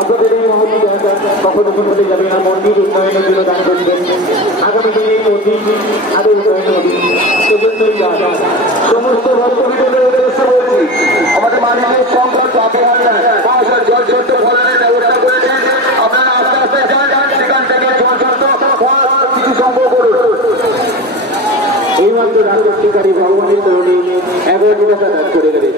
আপনাদের এই মহতি কখনো ঘটে যাবে না। মন্দির উন্নয়নের জন্য দান করবেন। আগামী দিনে এই মন্দির আরো উন্নয়ন হবে। সেজন্যই সমস্ত ভক্তবৃন্দের উদ্দেশ্যে বলছি, আমাদের মাননীয় সংখ্যা অপহার নয়, জল ছোট্ট ফলনের ব্যবস্থা করে দিন। আপনারা আস্তে আস্তে যান, সেখান থেকে জল ছোট্ট ফল কিছু সংগ্রহ করুন। এইমাত্র রাজনীতিকারী ভগবানের তরুণী 11 টাকা দান করে গেলে